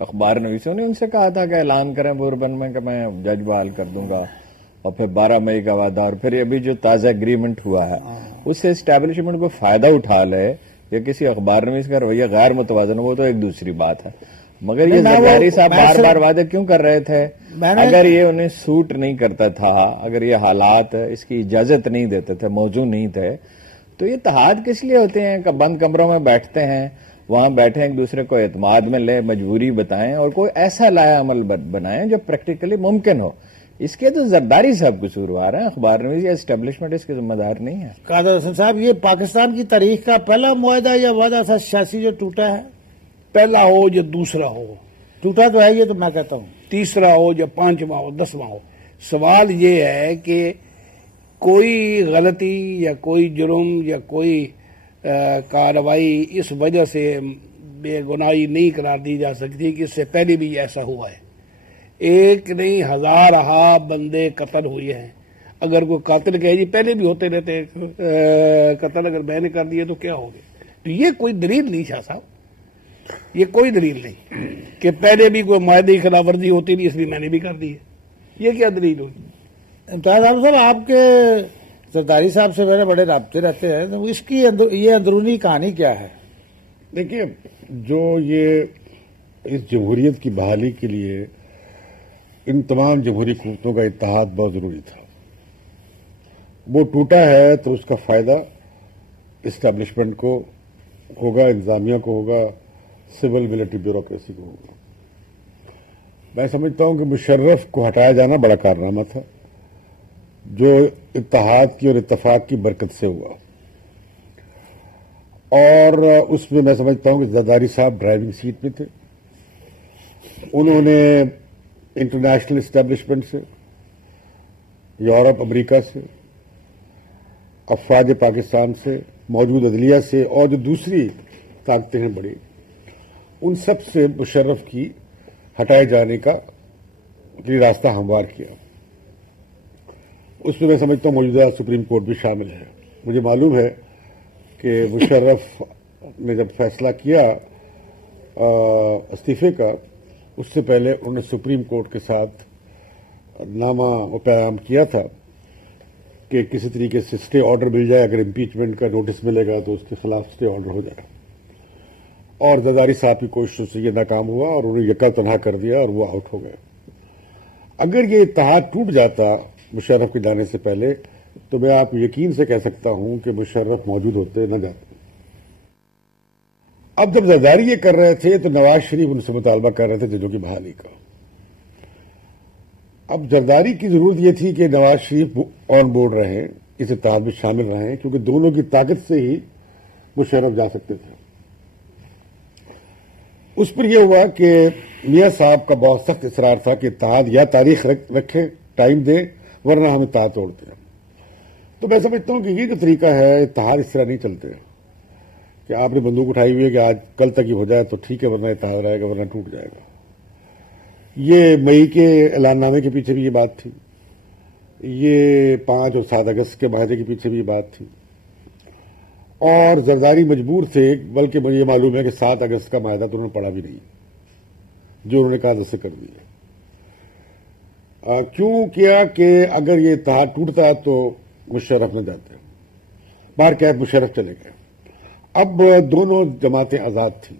اخبار نویسوں نے ان سے کہا تھا کہ اعلان کریں بوربن میں کہ میں جج بحال کر دوں گا، اور پھر 12 مئی کا وعدہ، اور پھر ابھی جو تازہ اگریمنٹ ہوا ہے اس سے اسٹیبلشمنٹ کو فائدہ اٹھا لے یا کسی اخبار نویس کا رویہ غیر متوازن، وہ تو ایک دوسری بات ہے، مگر یہ زرداری صاحب بار بار وعدے کیوں کر رہے تھے؟ اگر یہ انہیں سوٹ نہیں کرتا تھا، اگر یہ حالات اس کی اجازت نہیں دیتے تھے، موزوں نہیں تھے، تو یہ اتحاد کس لیے ہوتے ہیں کہ بند کمروں میں بیٹھتے ہیں، وہاں بیٹھے ایک دوسرے کو اعتماد میں لیں، مجبوری بتائیں اور کوئی ایسا لایا عمل بنائیں جو پریکٹیکلی ممکن ہو۔ اس کے تو زرداری صاحب قصوروار ہیں، اخبار نویس یا اسٹیبلشمنٹ اس کے ذمہ دار نہیں ہے۔ قادر حسن صاحب، یہ پاکستان کی تاریخ کا پہلا معاہدہ یا وعدہ تھا سیاسی جو ٹوٹا ہے؟ پہلا ہو یا دوسرا ہو، ٹوٹا تو ہے یہ تو میں کہتا ہوں، تیسرا ہو یا 5واں ہو، 10واں ہو، سوال یہ ہے کہ کوئی غلطی یا کوئی جرم یا کوئی کارروائی اس وجہ سے بے گناہی نہیں قرار دی جا سکتی کہ اس سے پہلے بھی ایسا ہوا ہے۔ ایک نہیں، ہزارہا بندے قتل ہوئے ہیں۔ اگر کوئی قاتل کہے جی پہلے بھی ہوتے رہتے قتل، اگر میں نے کر دیے تو کیا ہو گیا؟ تو یہ کوئی دلیل نہیں شاہ صاحب، یہ کوئی دلیل نہیں کہ پہلے بھی کوئی معاہدے کی خلاف ورزی ہوتی نہیں اس لیے میں نے بھی کر دی ہے، یہ کیا دلیل ہوگی؟ امتیاز احمد صاحب، آپ کے زرداری صاحب سے میرے بڑے رابطے رہتے ہیں، تو اس کی یہ اندرونی کہانی کیا ہے؟ دیکھیے، جو یہ اس جمہوریت کی بحالی کے لیے ان تمام جمہوری قوتوں کا اتحاد بہت ضروری تھا، وہ ٹوٹا ہے تو اس کا فائدہ اسٹیبلشمنٹ کو ہوگا، انتظامیہ کو ہوگا، سول ملٹری بیوروکریسی کو ہوگا۔ میں سمجھتا ہوں کہ مشرف کو ہٹایا جانا بڑا کارنامہ تھا جو اتحاد کی اور اتفاق کی برکت سے ہوا، اور اس میں میں سمجھتا ہوں کہ زرداری صاحب ڈرائیونگ سیٹ میں تھے۔ انہوں نے انٹرنیشنل اسٹیبلشمنٹ سے، یورپ، امریکہ سے، افواج پاکستان سے، موجود عدلیہ سے، اور جو دوسری طاقتیں ہیں بڑی، ان سب سے مشرف کی ہٹائے جانے کا راستہ ہموار کیا۔ اس میں میں سمجھتا ہوں موجودہ سپریم کورٹ بھی شامل ہے۔ مجھے معلوم ہے کہ مشرف نے جب فیصلہ کیا استعفے کا، اس سے پہلے انہوں نے سپریم کورٹ کے ساتھ نامہ و پیغام کیا تھا کہ کسی طریقے سے اسٹے آرڈر مل جائے، اگر امپیچمنٹ کا نوٹس ملے گا تو اس کے خلاف اسٹے آرڈر ہو جائے، اور زرداری صاحب کی کوششوں سے یہ ناکام ہوا اور انہیں یکا تنہا کر دیا اور وہ آؤٹ ہو گئے۔ اگر یہ اتحاد ٹوٹ جاتا مشرف کے جانے سے پہلے تو میں آپ یقین سے کہہ سکتا ہوں کہ مشرف موجود ہوتے نہ جاتے۔ اب جب زرداری یہ کر رہے تھے تو نواز شریف ان سے مطالبہ کر رہے تھے ججوں کی بحالی کا۔ اب زرداری کی ضرورت یہ تھی کہ نواز شریف آن بورڈ رہیں، اس اتحاد میں شامل رہیں، کیونکہ دونوں کی طاقت سے ہی مشرف جا سکتے تھے۔ اس پر یہ ہوا کہ میاں صاحب کا بہت سخت اصرار تھا کہ اتحاد یا تاریخ رکھیں، ٹائم دیں، ورنہ ہم اتحاد توڑتے ہیں۔ تو میں سمجھتا ہوں کہ یہ جو طریقہ ہے، اتحاد اس طرح نہیں چلتے کہ آپ نے بندوق اٹھائی ہوئی ہے کہ آج کل تک ہی ہو جائے تو ٹھیک ہے، ورنہ اتحاد رہے گا، ورنہ ٹوٹ جائے گا۔ یہ مئی کے اعلان نامے کے پیچھے بھی یہ بات تھی، یہ 5 اور 7 اگست کے معاہدے کے پیچھے بھی یہ بات تھی، اور زرداری مجبور تھے، بلکہ مجھے یہ معلوم ہے کہ 7 اگست کا معاہدہ تو انہوں نے پڑھا بھی نہیں، جو انہوں نے کہا اسے کر دیا۔ کیوں کیا کہ اگر یہ اتحاد ٹوٹتا تو مشرف نہ جاتے، باہر کیف مشرف چلے گئے۔ اب دونوں جماعتیں آزاد تھیں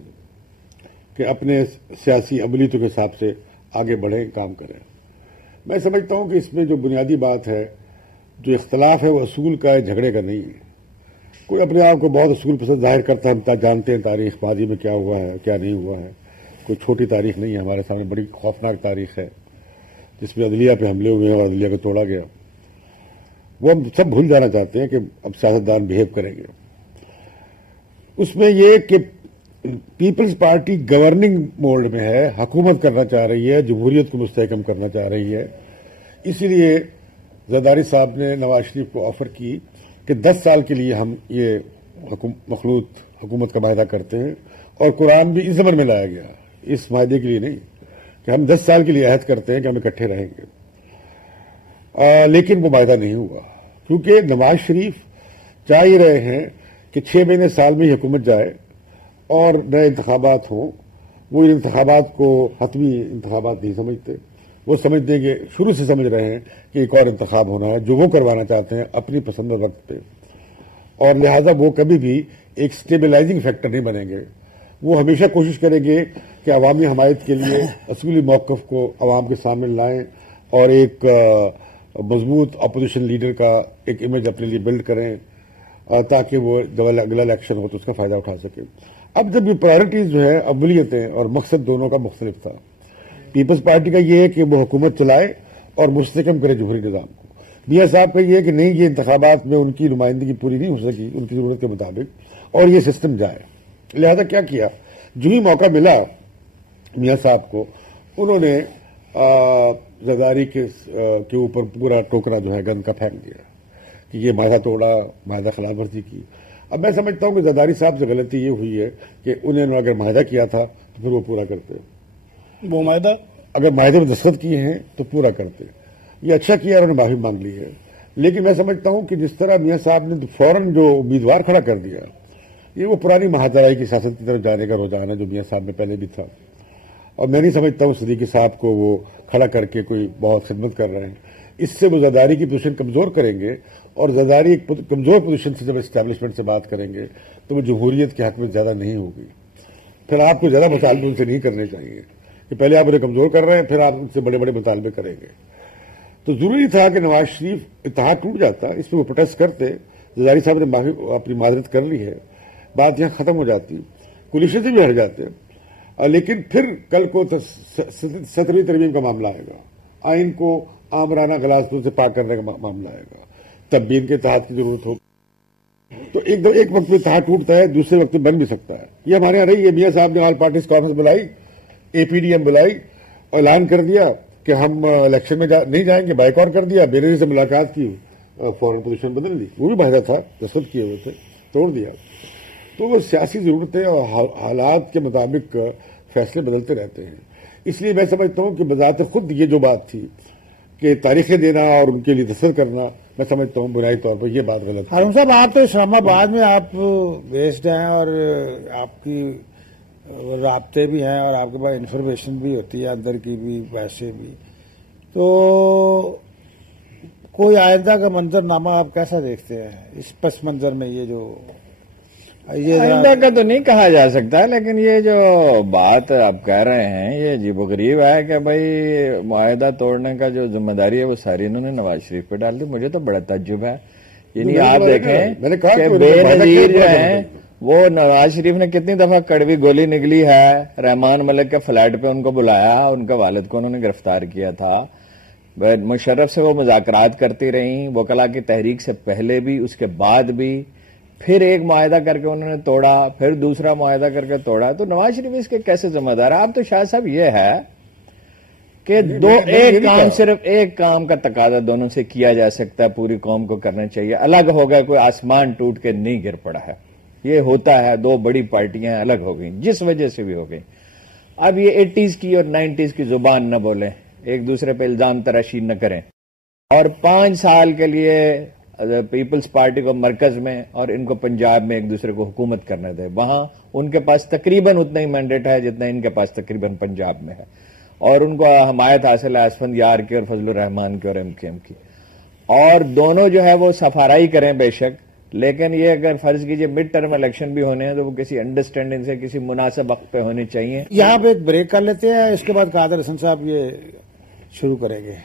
کہ اپنے سیاسی عملیتوں کے حساب سے آگے بڑھیں، کام کریں۔ میں سمجھتا ہوں کہ اس میں جو بنیادی بات ہے، جو اختلاف ہے، وہ اصول کا ہے، جھگڑے کا نہیں ہے۔ کوئی اپنے آپ کو بہت اصول پسند ظاہر کرتا ہے، ہم جانتے ہیں تاریخ ماضی میں کیا ہوا ہے کیا نہیں ہوا ہے، کوئی چھوٹی تاریخ نہیں ہے، ہمارے سامنے بڑی خوفناک تاریخ ہے جس میں عدلیہ پہ حملے ہوئے ہیں اور عدلیہ کو توڑا گیا۔ وہ ہم سب بھول جانا چاہتے ہیں کہ اب سیاستدان بہیو کریں گے۔ اس میں یہ کہ پیپلز پارٹی گورننگ موڈ میں ہے، حکومت کرنا چاہ رہی ہے، جمہوریت کو مستحکم کرنا چاہ رہی ہے، اسی لیے زرداری صاحب نے نواز شریف کو آفر کی کہ 10 سال کے لیے ہم یہ مخلوط حکومت کا معاہدہ کرتے ہیں، اور قرآن بھی اس زمن میں لایا گیا، اس معاہدے کے لیے نہیں کہ ہم 10 سال کے لیے عہد کرتے ہیں کہ ہم اکٹھے رہیں گے۔ لیکن وہ معاہدہ نہیں ہوا، کیونکہ نواز شریف چاہ ہی رہے ہیں کہ 6 مہینے سال میں ہی حکومت جائے اور نئے انتخابات ہوں. وہ ان انتخابات کو حتمی انتخابات نہیں سمجھتے. وہ سمجھتے ہیں کہ شروع سے سمجھ رہے ہیں کہ ایک اور انتخاب ہونا ہے جو وہ کروانا چاہتے ہیں اپنی پسند وقت پہ, اور لہذا وہ کبھی بھی ایک سٹیبلائزنگ فیکٹر نہیں بنیں گے. وہ ہمیشہ کوشش کریں گے کہ عوامی حمایت کے لیے اصولی موقف کو عوام کے سامنے لائیں اور ایک مضبوط اپوزیشن لیڈر کا ایک امیج اپنے لیے بلڈ کریں تاکہ وہ جب اگلا الیکشن ہو تو اس کا فائدہ اٹھا سکے. اب جب یہ پرائرٹیز جو ہے اولیتیں اور مقصد دونوں کا مختلف تھا. پیپلز پارٹی کا یہ ہے کہ وہ حکومت چلائے اور مستحکم کرے جمہوری نظام کو. میاں صاحب کا یہ ہے کہ نہیں, یہ انتخابات میں ان کی نمائندگی پوری نہیں ہو سکی ان کی ضرورت کے مطابق اور یہ سسٹم جائے. لہذا کیا کیا, جو ہی موقع ملا میاں صاحب کو, انہوں نے زرداری کے اوپر پورا ٹوکرا جو ہے گند کا پھینک دیا کہ یہ معاہدہ توڑا, معاہدہ خلاف ورزی کی. اب میں سمجھتا ہوں کہ زرداری صاحب سے غلطی یہ ہوئی ہے کہ انہوں نے اگر معاہدہ کیا تھا تو پھر وہ پورا کرتے. وہ معاہدہ اگر معاہدے میں دستخط کیے ہیں تو پورا کرتے. یہ اچھا کیا, انہوں نے معافی مانگ لی ہے. لیکن میں سمجھتا ہوں کہ جس طرح میاں صاحب نے فوراً جو امیدوار کھڑا کر دیا, یہ وہ پرانی مہاجرائی کی سیاست کی طرف جانے کا رجحان ہے جو میاں صاحب میں پہلے بھی تھا. اور میں نہیں سمجھتا ہوں صدیقی صاحب کو وہ کھڑا کر کے کوئی بہت خدمت کر رہے ہیں. اس سے وہ زرداری کی پوزیشن کمزور کریں گے, اور زرداری ایک کمزور پوزیشن سے جب اسٹیبلشمنٹ سے بات کریں گے تو وہ جمہوریت کے حق میں زیادہ نہیں ہوگی. پھر آپ کو زیادہ مطالبے ان سے نہیں کرنے چاہیے کہ پہلے آپ انہیں کمزور کر رہے ہیں, پھر آپ ان سے بڑے بڑے مطالبے کریں گے. تو ضروری تھا کہ نواز شریف اتحاد ٹوٹ جاتا, اس پہ وہ پروٹیسٹ کرتے. زرداری صاحب نے اپنی معذرت کر لی ہے, بات یہاں ختم ہو جاتی, کولیشن سے بھی ہٹ جاتے. لیکن پھر کل کو 17ویں ترمیم کا معاملہ آئے گا, آئین کو آمرانہ غلاظتوں سے پاک کرنے کا معاملہ آئے گا, تب بھی ان کے اتحاد کی ضرورت ہوگی. تو ایک وقت میں اتحاد ٹوٹتا ہے, دوسرے وقت میں بن بھی سکتا ہے. یہ ہمارے یہاں رہی ہے. میاں صاحب نے آل پارٹیز کانفرنس بلائی, APDM بلائی, اعلان کر دیا کہ ہم الیکشن میں نہیں جائیں گے, بائیکاٹ کر دیا, بینری سے ملاقات کی, فورن پوزیشن بدل دی. وہ بھی معاہدہ تھا, دستخط کیے ہوئے تھے, توڑ دیا. تو وہ سیاسی ضرورتیں اور حالات کے مطابق فیصلے بدلتے رہتے ہیں. اس لیے میں سمجھتا ہوں کہ بذات خود یہ جو بات تھی کہ تاریخیں دینا اور ان کے لیے دستخط کرنا, میں سمجھتا ہوں بنیادی طور پر یہ بات غلط ہے. ہارون صاحب, آپ تو اسلام آباد میں آپ بیسڈ ہیں اور آپ کی رابطے بھی ہیں اور آپ کے پاس انفارمیشن بھی ہوتی ہے اندر کی بھی ویسے بھی, تو کوئی آئندہ کا منظر نامہ آپ کیسا دیکھتے ہیں اس پس منظر میں؟ یہ آئندہ کا تو نہیں کہا جا سکتا, لیکن یہ جو بات آپ کہہ رہے ہیں یہ عجیب و غریب ہے کہ بھائی معاہدہ توڑنے کا جو ذمہ داری ہے وہ ساری انہوں نے نواز شریف پہ ڈال دی. مجھے تو بڑا تعجب ہے. یعنی آپ دیکھیں کہ بے نظیر جو ہیں وہ نواز شریف نے کتنی دفعہ کڑوی گولی نکلی ہے, رحمان ملک کے فلیٹ پہ ان کو بلایا, ان کے والد کو انہوں نے گرفتار کیا تھا, مشرف سے وہ مذاکرات کرتی رہیں, وکلا کی تحریک سے پہلے بھی, اس کے بعد بھی, پھر ایک معاہدہ کر کے انہوں نے توڑا, پھر دوسرا معاہدہ کر کے توڑا. تو نواز شریف اس کے کیسے ذمہ دار ہے؟ اب تو شاہ صاحب یہ ہے کہ صرف ایک کام کا تقاضا دونوں سے کیا جا سکتا ہے, پوری قوم کو کرنا چاہیے. الگ ہو گیا, کوئی آسمان ٹوٹ کے نہیں گر پڑا ہے. یہ ہوتا ہے, دو بڑی پارٹیاں الگ ہو گئیں جس وجہ سے بھی ہو گئیں. اب یہ 80s کی اور 90s کی زبان نہ بولیں, ایک دوسرے پہ الزام تراشی نہ کریں, اور 5 سال کے لیے پیپلز پارٹی کو مرکز میں اور ان کو پنجاب میں ایک دوسرے کو حکومت کرنے دے. وہاں ان کے پاس تقریباً اتنا ہی مینڈیٹ ہے جتنا ان کے پاس تقریباً پنجاب میں ہے, اور ان کو حمایت حاصل ہے اسفند یار کی اور فضل الرحمان کی اور MKM کی. اور دونوں جو ہے وہ سفارائی کریں بے شک, لیکن یہ اگر فرض کیجئے مڈ ٹرم الیکشن بھی ہونے ہیں تو وہ کسی انڈرسٹینڈنگ سے کسی مناسب وقت پہ ہونے چاہیے. یہاں پہ ایک بریک کر لیتے ہیں, اس کے بعد قادر حسن صاحب یہ شروع کریں گے.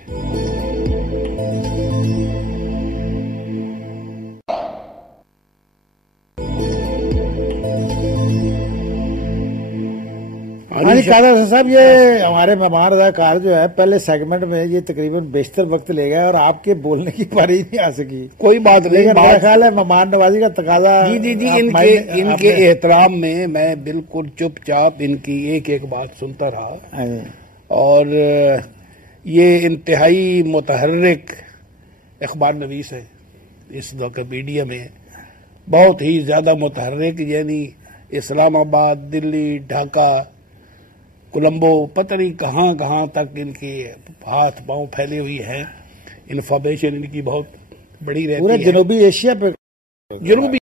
قادر حسن صاحب, یہ ہمارے مہمان اداکار جو ہے پہلے سیگمنٹ میں یہ تقریباً بیشتر وقت لے گئے اور آپ کے بولنے کی باری نہیں آ سکی. کوئی بات نہیں, میرا خیال ہے مہمان نوازی کا تقاضا. جی ان کے احترام میں میں بالکل چپ چاپ ان کی ایک ایک بات سنتا رہا, اور یہ انتہائی متحرک اخبار نویس ہے اس وکیپیڈیا میں, بہت ہی زیادہ متحرک. یعنی اسلام آباد, دلی, ڈھاکہ, کولمبو, پتہ نہیں کہاں کہاں تک ان کے ہاتھ پاؤں پھیلے ہوئی ہیں. انفارمیشن ان کی بہت بڑی رہتی ہے. پورے جنوبی ایشیا پہ, جنوبی